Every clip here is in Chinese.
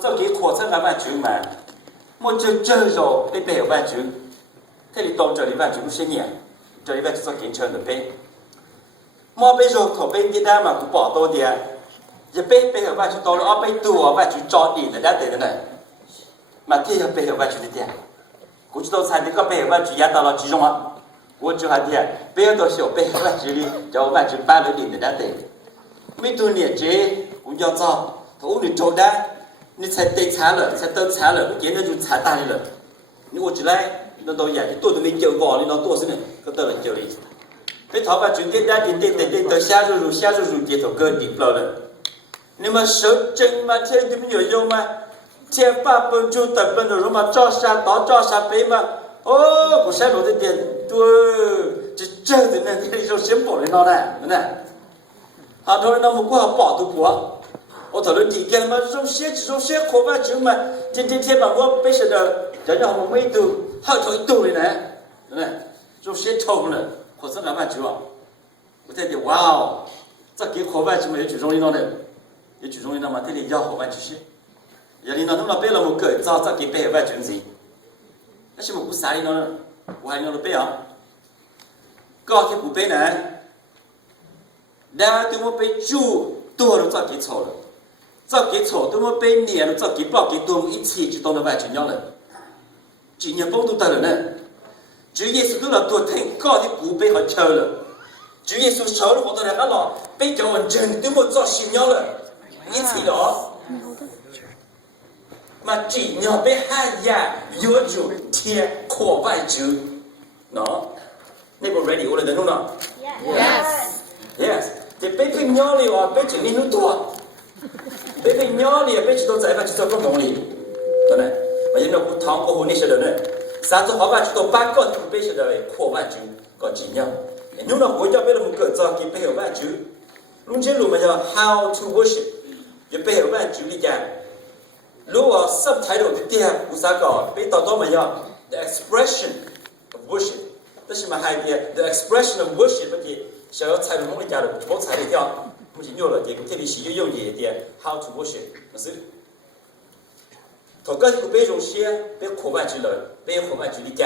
做给火车来万九嘛，我就这肉被背万九，这里到这里万九不是年，这里万九做给车的背，我背肉可背的单嘛，不保多的，一背背万九到了二背多万九找你的那对的呢，嘛这要背万九的点，估计到餐厅个背万九也到了几种啊，我就还点背要到小背万九里，叫万九搬了你的那对，没多年这我要找。头你走的，你才得惨了，才得惨了，我今天就惨大的了。你我进来，那到眼睛多都没叫过，你那多少人，可得了叫了一次。被头发就点到下入街头各地了了。你们手真嘛，这你们有用吗？天发本就等本的什么照山刀照山背嘛？哦，我山路的点多，这真的呢，这里就先保人了呢，真的。好多人那么过好保都过。我讨论几天嘛，这种些可怕就嘛，天把我背上的，人家我们没都好头一动的呢，对不对？这种些痛了，可是哪怕就啊，我在这哇哦，这给可怕就没有举重运动的，有举重运动嘛，这里要可怕就是，要领导他们背了我个，早给背可怕就是，那什么不啥领导呢？我还领导背啊，高铁不背呢，然后对我背就多了早给错了。早给错，都我背年了，早给报给多一次就到了万几年了，几年风都到了呢。主耶稣都了多听，高的不背好抽了。主耶稣抽了好多人还老背叫我真都我早新年了，一次了。嘛几年被汉呀有主天可万主，喏，那个 ready 我来弄了。Yes，这背年了哇，背几年都多。背背鸟里背起到在吧，就做共同里，对不对？我因为不堂过后那些人呢，三十好吧，就到八个就背起来扩万九个几年，用了国家背了么个早给背后万九，龙井路嘛叫 How to worship， 就背后万九里讲，如果subtitle 的点有啥个背到嘛叫 the expression of worship， 但是嘛还有个 the expression of worship 的，想要采用我们家的不采的掉。不是有了这个特别喜剧用一点 how to worship， 不是。头个这个背中些被课外去了，被课外去理解，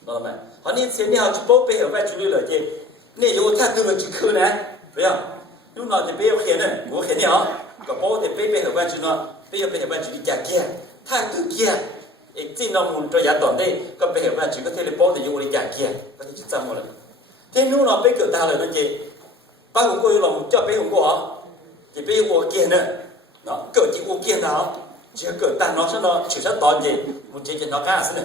知道吗？好，你前你好去报背后外去了的，你有太多了几口呢？不要，用脑袋背后黑呢，我黑你啊，个包的背后外去呢，背后外去理解解，太多解，诶，这那么这也短的，个背后外去个这里包的有我的解解，那就怎么了？这弄了背后大了那些。把我过有了，叫背过啊，就背我见呢，那个地我见到，这个但那是呢，其实当地我这那干什呢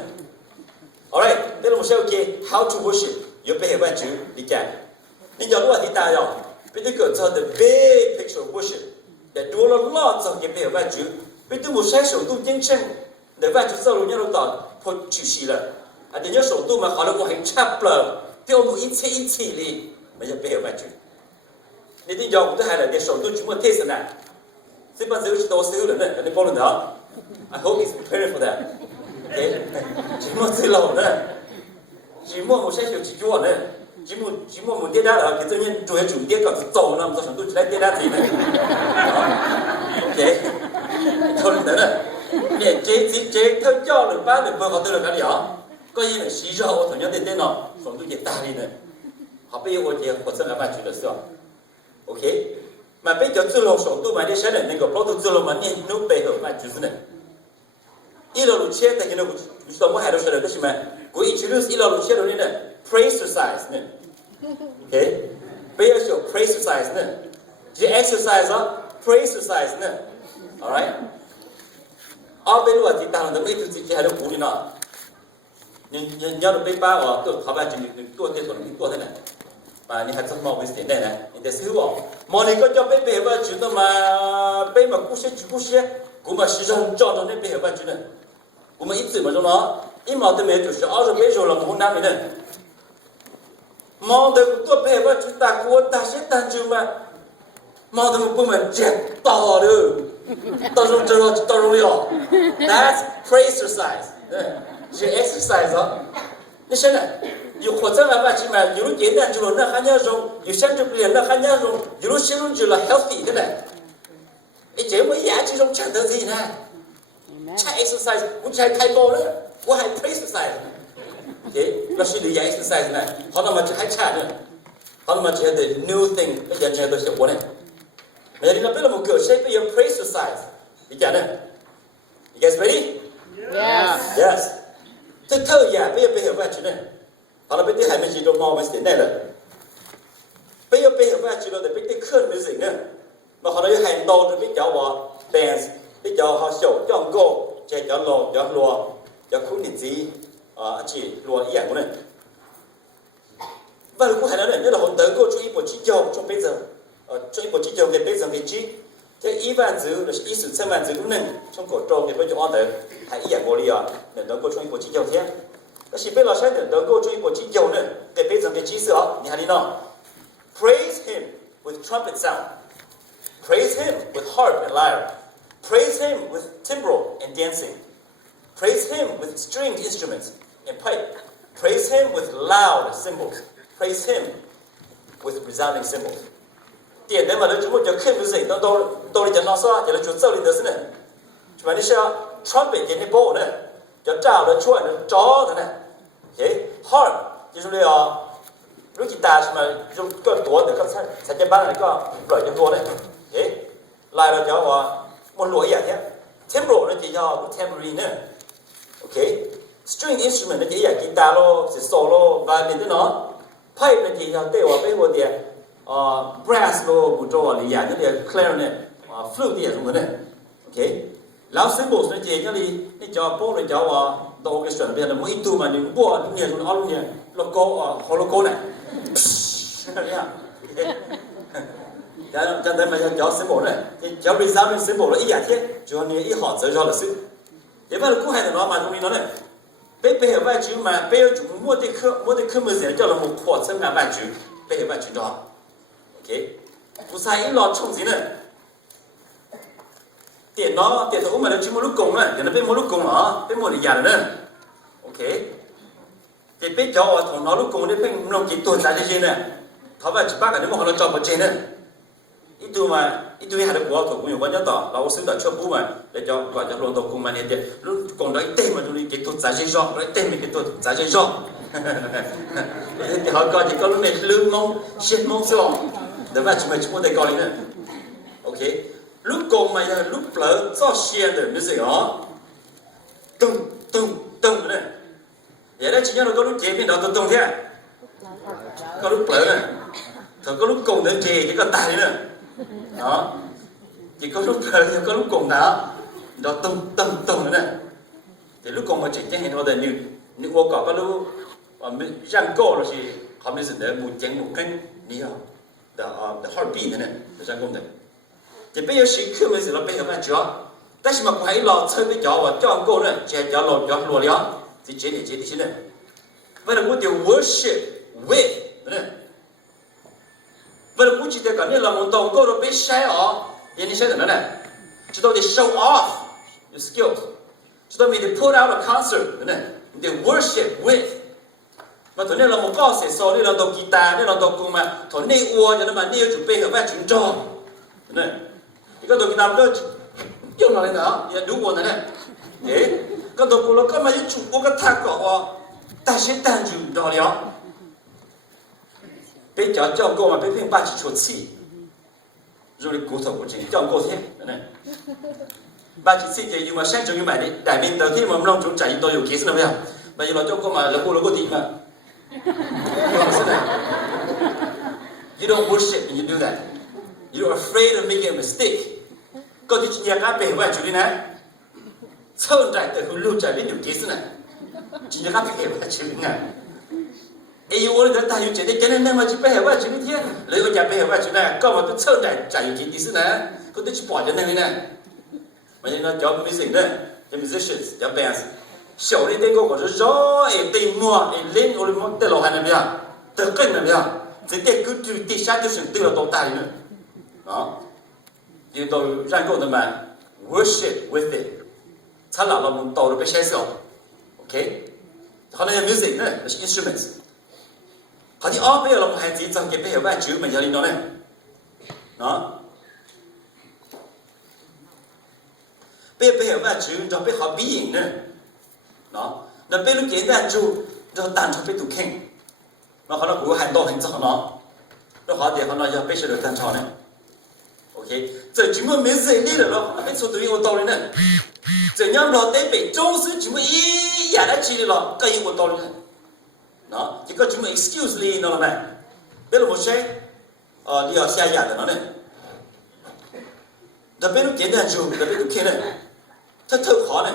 ？All right， 那我说给 how to worship， 有背后就理解。你叫我的大要，背这个叫的 big picture of worship， 也多了老早给背后就，背对我晒手都进城，那外就走路人都到破出息了，啊，人家手都嘛好了，我很差不了，掉入一切里，没有背后就。你的脚都还来的手都全部贴上来，这帮子有多少人呢？你包了的啊 ？I hope he's preparing for that。OK， 节目最老呢，节目我先学几句话呢，节目我们电台了，给这人做重点搞是早呢，我们说都起来电台里呢。OK， 错了呢，连这头教了班的不好得了干的啊，个人洗手我同样的电脑，手都给大力呢，好被我给火车来办去的是吧？ OK， mà bây giờ tự lo sống tu mà đi sẽ là những cái product tự lo mà nên nó bề hợp mà chứ này. Ilo lu chia tại cái nó sống có hai đôi sẽ là cái gì mà của introduce ilo lu chia rồi này praise exercise này. OK, bây giờ sẽ praise exercise này. Chỉ exercise đó praise exercise này. Alright. Ở bên ngoài thì ta làm được mấy thứ gì hay là cũ đi nào. Nhưng nhớ được bên ba ở tôi thảo bài chỉ tôi tên tôi thế này. Mà你还真冒危险的呢，你得收哦。毛你个叫背背吧，觉得嘛背嘛故事，我们时常照着那背吧觉得，我们一嘴嘛说呢，一毛都没有就是20倍数了，我哪里呢？毛的多背吧就打过打些单就嘛，毛的不能接到的，到时候知道到容易哦。That's prayer exercise， 是 exercise 啊。你现在。 有活着嘛？起码有简单就了，那还要用有相对不了，那还要用有形容就了 healthy 的呢。一节目也这种产得这呢， Cha exercise 不是还太多了，我还 praise exercise。OK， 那是你 exercise 呢，好那么就还差呢，好那么就的 new thing， 那人家都是我呢。那你那边那么个，谁被有 praise exercise？ 你讲呢 ？You guys ready？ Yes. Yes。这头呀，不要背后外去呢。好了，别对还没记住嘛，我们现在了。不要背后外去了，别对课没人呢。mà họ nói hành động thì biết giáo họ dance biết giáo họ show giáo go chơi giáo lùa giáo khu định gì chỉ lùa ý ảnh của này và lúc hành động này nhất là họ tới cô chú ý bộ chỉ giáo trong bây giờ chú ý bộ chỉ giáo về bây giờ vị trí thế ý vạn chữ là ý sự xem vạn chữ cũng nên trong cổ tròn thì bây giờ họ tới hãy ý ảnh của liệt để tới cô chú ý bộ chỉ giáo thế cái gì bây giờ sẽ tới cô chú ý bộ chỉ giáo này về bây giờ vị trí sửa你还听到 praise him with trumpet sound. Praise him with harp and lyre. Praise him with timbrel and dancing. Praise him with stringed instruments and pipe. Praise him with loud cymbals. Praise him with resounding cymbals. 点的嘛，那就我叫看不是，到底讲哪啥？叫他就走的都是呢。什么？你是要 trumpet 给你播呢？叫找的出来的找的呢。OK， harp 就是那个，如果打什么就更多的，更参加班那个来就多呢。OK， 来了叫我落一样的 ，timbrel 那就叫 tambourine 呢 ，OK，string instrument 那就也吉他咯，是 solo violin 的喏 ，pipe 那就叫对我背后的brass 咯，不做的呀，那个 clarinet flute 的什么的 ，OK， 然后 cymbals 那就叫你叫拨那叫我到 orchestra 那边的，每一度嘛你拨你从哪路呢，落高好落高呢，是这样。讲咱们叫 symbol 呢，叫 resounding symbol 了，一两天就你一好走着了是。一般的古海的老马东西呢，背后外就嘛，背后就没得科目人叫他们扩成嘛外就背后外就着 ，OK， 不是一老冲人呢。电脑我们的全部都工了，现在被没都工了啊，被没得压了呢 ，OK， 这被叫我头脑都工的被不能给多赚这些呢，他把8个你们可能找不见呢。一堆还得国土公有关家到，然后现在全部嘛，来叫国家落到公嘛那点，如讲到一点嘛，就是给多赚些少，一点没给多赚些少，你好搞，你搞了没6毛、7毛是吧？对吧？全部在搞里呢。OK， 如讲嘛要如不早先的没事啊，咚咚咚的，原来今天都搞了这边到都冬天，搞了不呢，他搞了工人这个大的呢。đó chỉ có lúc trời có lúc cùng đó nó tung nữa thì lúc cùng mà chỉ cái hình thôi là như ô có lúc răng cổ là gì họ mới dừng để một canh đi không the heartbeat này răng cổ này thì bây giờ sĩ cứ mới dừng là bây giờ phải chưa但是嘛不还老车的叫我叫够呢叫老罗了thì chế thì thế này vậy là một điều worship with vậy là cũng chỉ để cả những lòng đồng câu rồi biết sai ở, vậy thì sai nữa này, chỉ tôi để show off your skills, chỉ tôi mình để put out a concert này, để worship with, mà thôi nên là một câu sẽ so nên là đầu guitar nên là đầu cùng mà thôi nên uo cho nên mà nên chuẩn bị hợp với chúng cho, này, thì cái đầu guitar đó dùng nó lên đó, thì đúng rồi này, thế, cái đầu cùng là cái mà chụp cái thang cỏ, ta sẽ tan chịu đó liền. Bây giờ cho cô mà bây giờ ba chỉ chuột xì rồi đi cú thầu của chính cho cô thế này ba chỉ xì thì nhưng mà sáng cho như vậy đấy đại mình đầu tiên mà long chúng chạy tôi hiểu kia nào bây giờ nó cho cô mà là cô thì mà you don't worship when you do that you're afraid of making a mistake cô thì chỉ nhà cá bể vậy chú đi nè sơn chạy từ lưu chạy đến nhiều kia này chỉ nhà cá bể vậy chú đi nè ai yêu ôi ta yêu chuyện đấy cái này mà chỉ phải hiểu vậy chuyện thế lấy cái nhà phải hiểu vậy chuyện này có mà tôi sơn chạy nhiều chuyện tí nè có tôi chỉ bỏ cho này nè mà nó cho music đấy cho musicians cho bands showđi tên cô có rất rõ em tìm mua em lên ôi mà tên lò hành này bây từ kênh này bây giờ thì tên cứ từ tí sát từ sự từ là tổ tài nữa đó thì tôi ra câu này mà worship with it chắc là một tổ được cái xe sầu ok họ này music đấy instruments họ thì bây giờ là một hành gì trong cái bây giờ ba chữ mình giờ đi nói này đó 被外族，就被好比人呢，喏，那被路简单就单纯被读看，那可能古很多很早呢，那好点可能要被谁来单唱呢 ？OK， 这全部没人力了咯，被出对我道理呢，这样老得被总是全部一眼来起来了，各有我道理呢，喏，这个全部 excuse 你，喏了没？别了没谁，你要下眼的了呢，那被路简单就那被路看呢。他特好呢，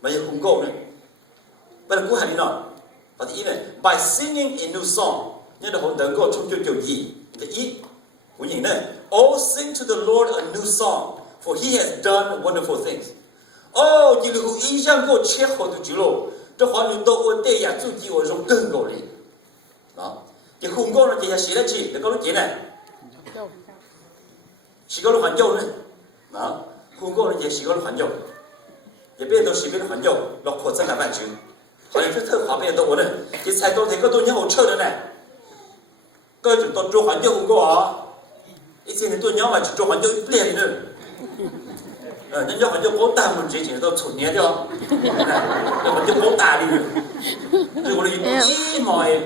没有公告呢。为了鼓励你呢，或者一呢 ，by singing a new song， 你的红能够冲就一，的一，欢迎呢 ，all sing to the Lord a new song，for He has done wonderful things。哦，你如果印象过切好的就了，这话你到我对呀，自己我用更高的，啊，这公告呢，这些写了去，那个路呢，是个路环境呢，啊，公告呢也是个路环境。也别都随便环境，落扩增来半球，好像是特好别多呢。你猜到这个多年好臭的呢，各种都做环境好过啊，以前你做鸟嘛就做环境不练的，人家环境光大门之前都存年掉，那环境光大的，这个人一毛哎，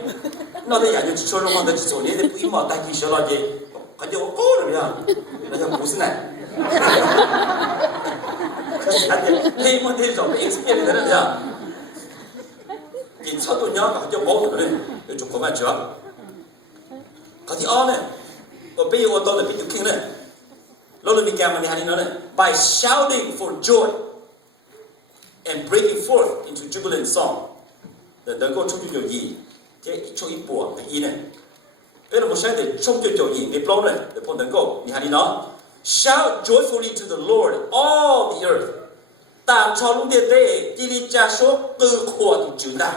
那在研究说什么的做年的不一毛大几小老的，环境高了呀，那叫不是呢。黑蒙的找被 experience 的呀，警察都鸟个叫保护人，有做国外去啊。他第二呢，我被我到了比较轻呢，老了你干嘛你还能呢 ？By shouting for joy and breaking forth into jubilant song， 能够冲就一，这冲一波一呢。为了我现在冲就一，你不能呢，不能够，你还能 shout joyfully to the Lord all the earth。当朝龙的对，地里家说都扩都就难，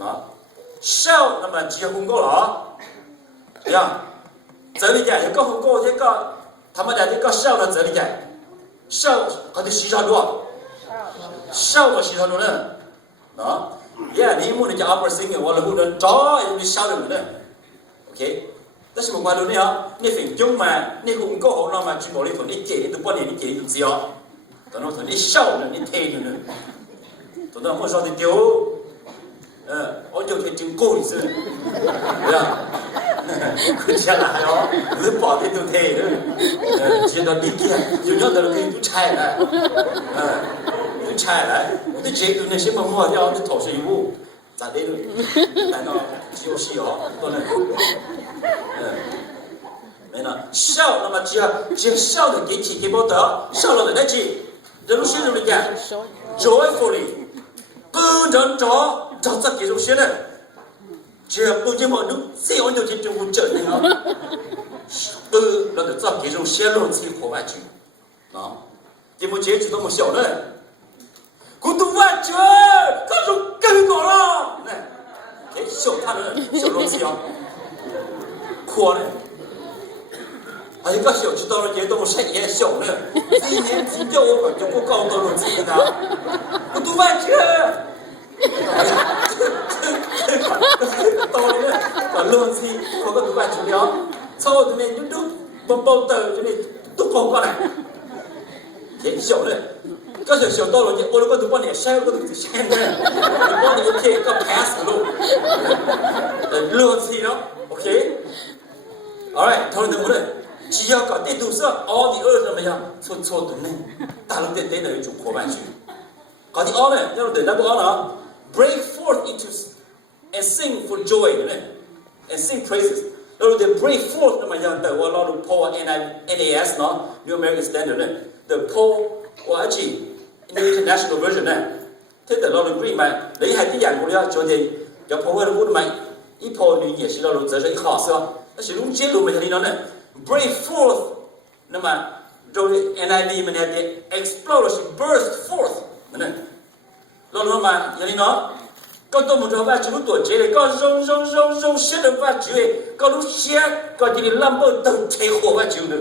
啊，少那么结婚过了啊，对呀，这里家一个红过一个，他们家一个少了这里家，少他就洗上多，少我洗上多呢，啊，呀，你们那家阿伯生意我了后头早有你少的呢 ，OK， 但是我话了呢啊，你分钟嘛，你红过好了嘛，去某里头你借你都半年你借你都只要。等到说你笑呢，你听着呢，等到我说的丢，我就听真够意思，对吧？可见了哟，你保的都听着，见到你看，就要到可以都拆了，都拆了，我的这个那什么磨掉，你头上一捂，咋的呢？难道就是哦，可能，没了，笑，那么只要笑的给起给不得，笑了来起。这种写什么讲 ？joyfully， 跟着找这种写的，这不仅我都这样就就不整了，那就找这种写论词破万句啊，这么结局多么小呢？古都万句，各种更多了，那这小他的小论词啊，扩呢？还有个小知道了，这东西也小呢。一年只叫我们就不搞到了这个，我都万去。到了呢，把论词我个都万去了，操的呢你都不报道，这里都报过来，也小呢。个小到了，我那个都把你晒个都晒呢，把你个贴个 pass 路，论词了 ，OK。All right， 讨论能不能？只要搞地图上 all the earth 怎么样？错的呢，大陆的有一种扩办区。搞的 all 呢，要等那个 all 呢 ，break forth into and sing for joy 呢 ，and sing praises。然后 the break forth 那么样的，我老鲁 Paul NAS 呢 ，New American Standard 呢 ，the Paul 我而且 in the international version 呢，它的老鲁 green 嘛，你还得养过了，就得要 Paul 的我的嘛，一 Paul 你也是老鲁这是一好是吧？那是用这路没听到呢。Break forth， 那么就 NIV 们的 explode 是 burst forth， 呢，老罗嘛，也领导，搞到我们这外就多这里，搞扔写的外就诶，搞都写，搞这里烂包都拆火外就的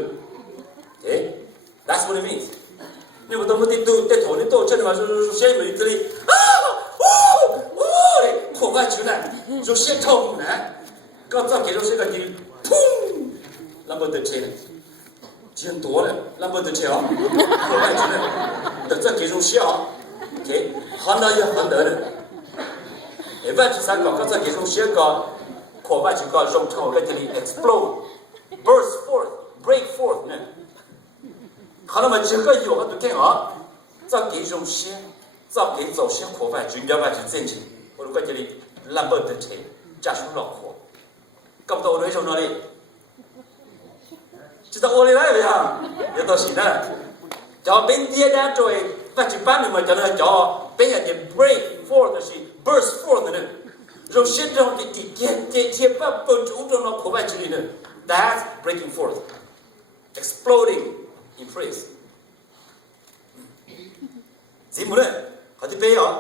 ，that's what it means。你们都没得头的多，真的嘛，说写没这里啊，火外就呢，就写痛呢，搞早给就写个地，砰。那么的车，钱多了，那么的车啊，破万去了。的这几种笑，给很多也很多的。一般就三个，刚才几种笑个，可把这个肉头在这里 explode, burst forth, break forth 呢。可能嘛这个有很多看啊，这几种笑，这几种笑可把就要把就正经，我在这里烂不得车，加速老快，搞不到我那种哪里。知道我的来呀？有道是呢。叫边跌的对，那一般的嘛叫那叫边人的 break forth 的是 burst forth 的，肉身上的铁把不主动到口外之里的 ，that's breaking forth, exploding in praise。怎么呢？他的背啊，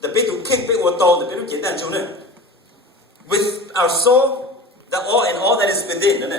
的背都看背我刀的背都简单就呢 ，with our soul, the all and all that is within 的呢。